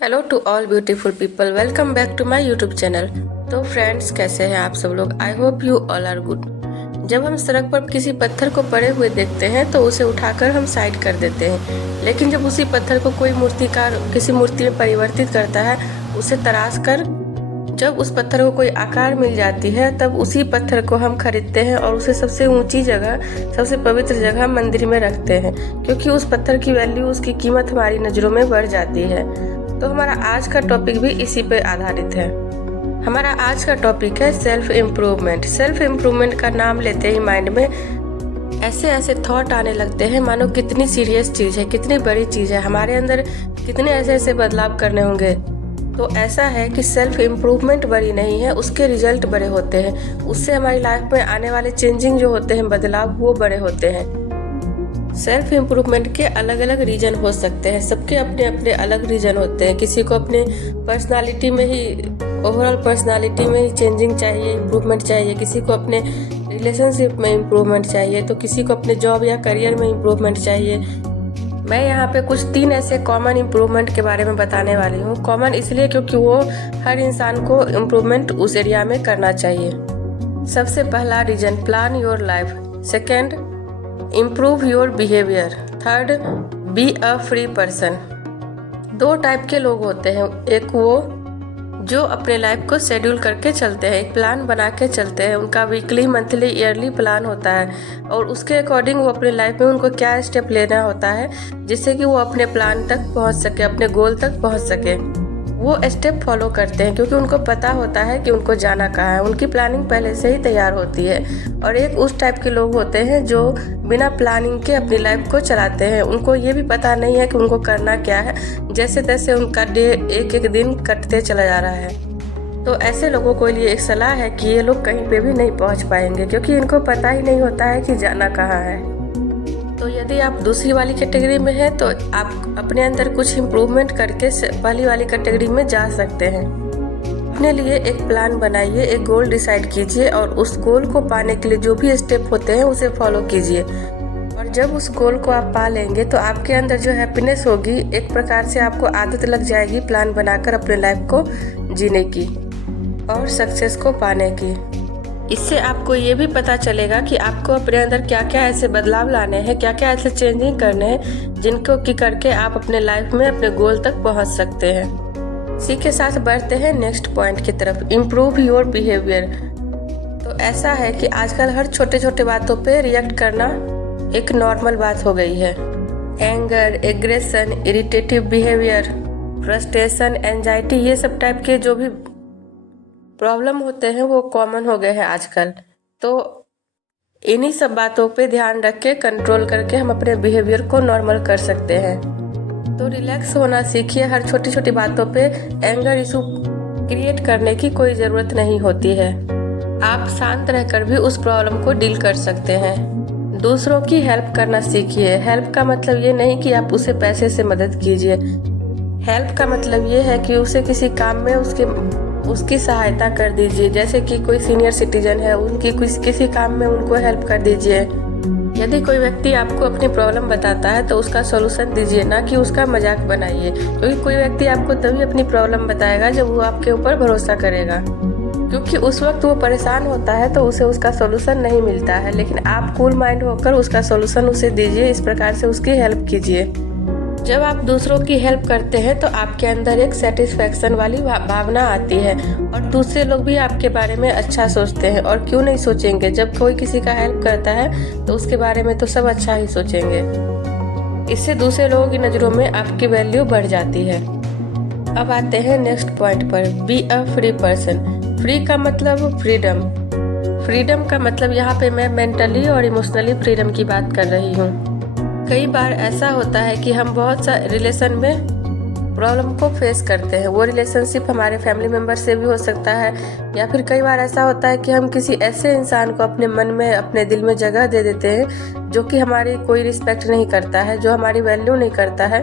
Hello to all beautiful people, welcome back to my YouTube channel. तो friends, कैसे हैं आप सब लोग? I hope you all are good. जब हम सड़क पर किसी पत्थर को पड़े हुए देखते हैं तो उसे उठाकर हम साइड कर देते हैं, लेकिन जब उसी पत्थर को कोई मूर्तिकार किसी मूर्ति में परिवर्तित करता है, उसे तराश कर जब उस पत्थर को कोई आकार मिल जाती है, तब उसी पत्थर को हम खरीदते हैं और उसे सबसे ऊंची जगह, सबसे पवित्र जगह मंदिर में रखते हैं, क्योंकि उस पत्थर की वैल्यू, उसकी कीमत हमारी नज़रों में बढ़ जाती है। तो हमारा आज का टॉपिक भी इसी पे आधारित है। हमारा आज का टॉपिक है सेल्फ इम्प्रूवमेंट। सेल्फ इम्प्रूवमेंट का नाम लेते ही माइंड में ऐसे ऐसे थॉट आने लगते हैं मानो कितनी सीरियस चीज़ है, कितनी बड़ी चीज़ है, हमारे अंदर कितने ऐसे ऐसे बदलाव करने होंगे। तो ऐसा है कि सेल्फ इम्प्रूवमेंट बड़ी नहीं है, उसके रिजल्ट बड़े होते हैं। उससे हमारी लाइफ में आने वाले चेंजिंग जो होते हैं, बदलाव, वो बड़े होते हैं। सेल्फ इम्प्रूवमेंट के अलग अलग रीजन हो सकते हैं, सबके अपने अपने अलग रीजन होते हैं। किसी को अपने पर्सनालिटी में ही, ओवरऑल पर्सनालिटी में ही चेंजिंग चाहिए, इम्प्रूवमेंट चाहिए। किसी को अपने रिलेशनशिप में इम्प्रूवमेंट चाहिए, तो किसी को अपने जॉब या करियर में इम्प्रूवमेंट चाहिए। मैं यहाँ पे कुछ 3 ऐसे कॉमन इम्प्रूवमेंट के बारे में बताने वाली हूँ। कॉमन इसलिए क्योंकि वो हर इंसान को इम्प्रूवमेंट उस एरिया में करना चाहिए। सबसे पहला reason, plan your life. Second, improve your behaviour. Third, be a free person. 2 type के लोग होते हैं। एक वो जो अपने लाइफ को शेड्यूल करके चलते हैं, एक प्लान बना के चलते हैं। उनका वीकली, मंथली, ईयरली प्लान होता है और उसके अकॉर्डिंग वो अपने लाइफ में उनको क्या स्टेप लेना होता है जिससे कि वो अपने प्लान तक पहुंच सके, अपने गोल तक पहुंच सके। वो स्टेप फॉलो करते हैं क्योंकि उनको पता होता है कि उनको जाना कहाँ है। उनकी प्लानिंग पहले से ही तैयार होती है। और एक उस टाइप के लोग होते हैं जो बिना प्लानिंग के अपनी लाइफ को चलाते हैं। उनको ये भी पता नहीं है कि उनको करना क्या है, जैसे तैसे उनका डे एक एक दिन कटते चला जा रहा है। तो ऐसे लोगों के लिए एक सलाह है कि ये लोग कहीं पे भी नहीं पहुंच पाएंगे, क्योंकि इनको पता ही नहीं होता है कि जाना कहाँ है। तो यदि आप दूसरी वाली कैटेगरी में हैं तो आप अपने अंदर कुछ इम्प्रूवमेंट करके पहली वाली कैटेगरी में जा सकते हैं। अपने लिए एक प्लान बनाइए, एक गोल डिसाइड कीजिए और उस गोल को पाने के लिए जो भी स्टेप होते हैं उसे फॉलो कीजिए। और जब उस गोल को आप पा लेंगे तो आपके अंदर जो हैप्पीनेस होगी, एक प्रकार से आपको आदत लग जाएगी प्लान बनाकर अपने लाइफ को जीने की और सक्सेस को पाने की। इससे आपको ये भी पता चलेगा कि आपको अपने अंदर क्या क्या ऐसे बदलाव लाने हैं, क्या क्या ऐसे चेंजिंग करने हैं जिनको की करके आप अपने लाइफ में अपने गोल तक पहुंच सकते हैं। इसी के साथ बढ़ते हैं नेक्स्ट पॉइंट की तरफ, इम्प्रूव योर बिहेवियर। तो ऐसा है कि आजकल हर छोटे छोटे बातों पे रिएक्ट करना एक नॉर्मल बात हो गई है। Anger, aggression, irritative behaviour, frustration, anxiety, ये सब टाइप के जो भी प्रॉब्लम होते हैं वो कॉमन हो गए हैं आजकल। तो इन्हीं सब बातों पे ध्यान रख के, कंट्रोल करके हम अपने बिहेवियर को नॉर्मल कर सकते हैं। तो रिलैक्स होना सीखिए। हर छोटी छोटी बातों पे एंगर इशू क्रिएट करने की कोई ज़रूरत नहीं होती है। आप शांत रहकर भी उस प्रॉब्लम को डील कर सकते हैं। दूसरों की हेल्प करना सीखिए। हेल्प का मतलब ये नहीं कि आप उसे पैसे से मदद कीजिए। हेल्प का मतलब ये है कि उसे किसी काम में उसकी सहायता कर दीजिए। जैसे कि कोई सीनियर सिटीजन है, उनकी किसी काम में उनको हेल्प कर दीजिए। यदि कोई व्यक्ति आपको अपनी प्रॉब्लम बताता है तो उसका सॉल्यूशन दीजिए, ना कि उसका मजाक बनाइए। क्योंकि कोई व्यक्ति आपको तभी अपनी प्रॉब्लम बताएगा जब वो आपके ऊपर भरोसा करेगा, क्योंकि उस वक्त वो परेशान होता है तो उसे उसका सॉल्यूशन नहीं मिलता है। लेकिन आप कूल माइंड होकर उसका सॉल्यूशन उसे दीजिए, इस प्रकार से उसकी हेल्प कीजिए। जब आप दूसरों की हेल्प करते हैं तो आपके अंदर एक सेटिस्फैक्शन वाली भावना आती है और दूसरे लोग भी आपके बारे में अच्छा सोचते हैं। और क्यों नहीं सोचेंगे, जब कोई किसी का हेल्प करता है तो उसके बारे में तो सब अच्छा ही सोचेंगे। इससे दूसरे लोगों की नज़रों में आपकी वैल्यू बढ़ जाती है। अब आते हैं नेक्स्ट पॉइंट पर, B a free person. Free का मतलब फ्रीडम। फ्रीडम का मतलब यहाँ पे मैं मेंटली और इमोशनली फ्रीडम की बात कर रही हूँ। कई बार ऐसा होता है कि हम बहुत सा रिलेशन में प्रॉब्लम को फेस करते हैं। वो रिलेशनशिप हमारे फैमिली मेम्बर से भी हो सकता है, या फिर कई बार ऐसा होता है कि हम किसी ऐसे इंसान को अपने मन में, अपने दिल में जगह दे देते हैं जो कि हमारी कोई रिस्पेक्ट नहीं करता है, जो हमारी वैल्यू नहीं करता है।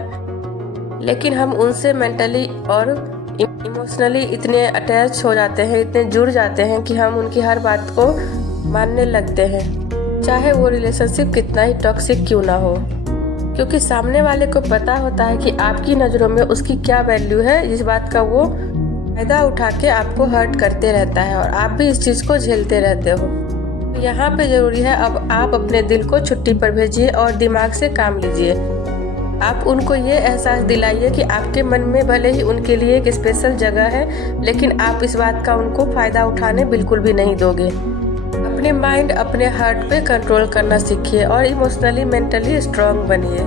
लेकिन हम उनसे मेंटली और इमोशनली इतने अटैच हो जाते हैं, इतने जुड़ जाते हैं कि हम उनकी हर बात को मानने लगते हैं, चाहे वो रिलेशनशिप कितना ही टॉक्सिक क्यों ना हो। क्योंकि सामने वाले को पता होता है कि आपकी नज़रों में उसकी क्या वैल्यू है। इस बात का वो फ़ायदा उठा के आपको हर्ट करते रहता है और आप भी इस चीज़ को झेलते रहते हो। तो यहाँ पे ज़रूरी है अब आप अपने दिल को छुट्टी पर भेजिए और दिमाग से काम लीजिए। आप उनको ये एहसास दिलाइए कि आपके मन में भले ही उनके लिए एक स्पेशल जगह है, लेकिन आप इस बात का उनको फ़ायदा उठाने बिल्कुल भी नहीं दोगे। अपने माइंड, अपने हार्ट पे कंट्रोल करना सीखिए और इमोशनली, मेंटली स्ट्रांग बनिए।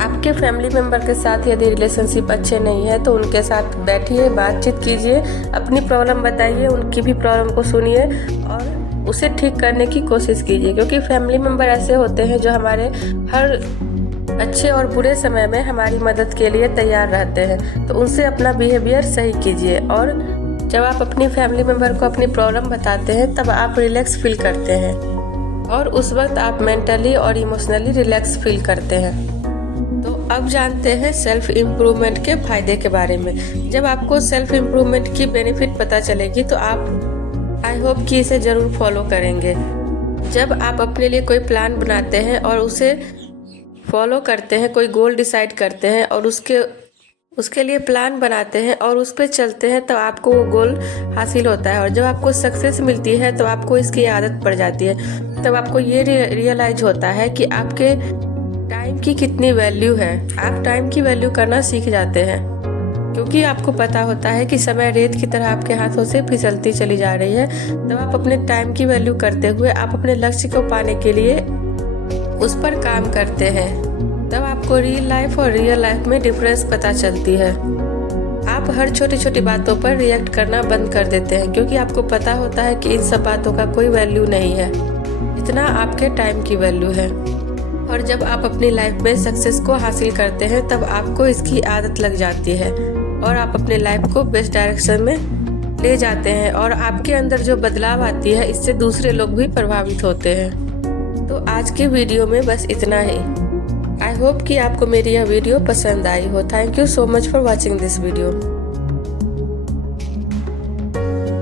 आपके फैमिली मेम्बर के साथ यदि रिलेशनशिप अच्छे नहीं है तो उनके साथ बैठिए, बातचीत कीजिए, अपनी प्रॉब्लम बताइए, उनकी भी प्रॉब्लम को सुनिए और उसे ठीक करने की कोशिश कीजिए। क्योंकि फैमिली मेम्बर ऐसे होते हैं जो हमारे हर अच्छे और बुरे समय में हमारी मदद के लिए तैयार रहते हैं। तो उनसे अपना बिहेवियर सही कीजिए और जब आप अपनी फैमिली मेम्बर को अपनी प्रॉब्लम बताते हैं तब आप रिलैक्स फील करते हैं और उस वक्त आप मेंटली और इमोशनली रिलैक्स फील करते हैं। तो अब जानते हैं सेल्फ इम्प्रूवमेंट के फ़ायदे के बारे में। जब आपको सेल्फ इम्प्रूवमेंट की बेनिफिट पता चलेगी तो आप आई होप कि इसे ज़रूर फॉलो करेंगे। जब आप अपने लिए कोई प्लान बनाते हैं और उसे फॉलो करते हैं, कोई गोल डिसाइड करते हैं और उसके लिए प्लान बनाते हैं और उस पर चलते हैं, तो आपको वो गोल हासिल होता है। और जब आपको सक्सेस मिलती है तो आपको इसकी आदत पड़ जाती है। तब आपको ये रियलाइज होता है कि आपके टाइम की कितनी वैल्यू है। आप टाइम की वैल्यू करना सीख जाते हैं क्योंकि आपको पता होता है कि समय रेत की तरह आपके हाथों से फिसलती चली जा रही है। तब आप अपने टाइम की वैल्यू करते हुए आप अपने लक्ष्य को पाने के लिए उस पर काम करते हैं। तब आपको रियल लाइफ और रियल लाइफ में डिफरेंस पता चलती है। आप हर छोटी छोटी बातों पर रिएक्ट करना बंद कर देते हैं क्योंकि आपको पता होता है कि इन सब बातों का कोई वैल्यू नहीं है जितना आपके टाइम की वैल्यू है। और जब आप अपनी लाइफ में सक्सेस को हासिल करते हैं तब आपको इसकी आदत लग जाती है और आप अपने लाइफ को बेस्ट डायरेक्शन में ले जाते हैं और आपके अंदर जो बदलाव आती है इससे दूसरे लोग भी प्रभावित होते हैं। तो आज के वीडियो में बस इतना ही। आई होप कि आपको मेरी यह वीडियो पसंद आई हो। Thank you so much for watching this video.